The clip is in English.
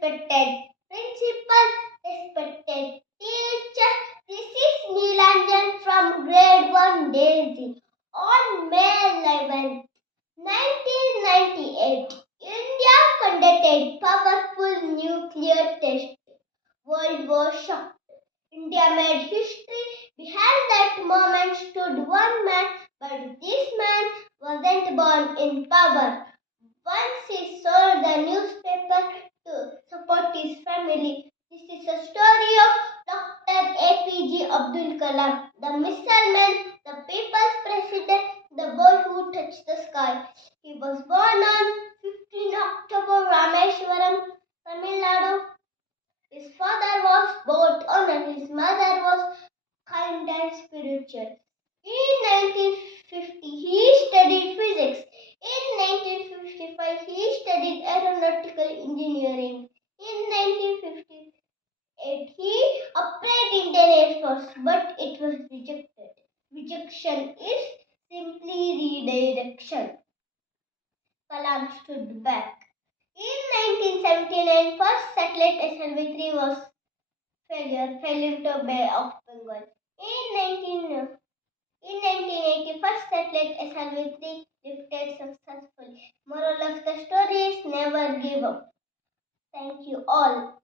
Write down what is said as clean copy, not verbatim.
respected principal, respected teacher. This is Neelanjan from grade 1 Daisy. On May 11, 1998, India conducted powerful nuclear test. World was shocked. India made history. Behind that moment stood one man, but this man wasn't born in power. Once he sold the newspaper to support his family. This is a story of Dr. APJ Abdul Kalam, the missile man, the people's president, the boy who touched the sky. He was born on 15 October, Rameshwaram, Tamil Nadu. His father was both honest, his mother was kind and spiritual. In 1950, he studied physics. In 1955, he studied aeronautical engineering. In 1958, he applied Indian Air Force, but it was rejected. Rejection is simply redirection. Kalam stood back. In 1979, first satellite SLV-3 was fell into Bay of Bengal. In 1980, first satellite SLV-3 lifted successfully. Moral of the story is never give up. Thank you all.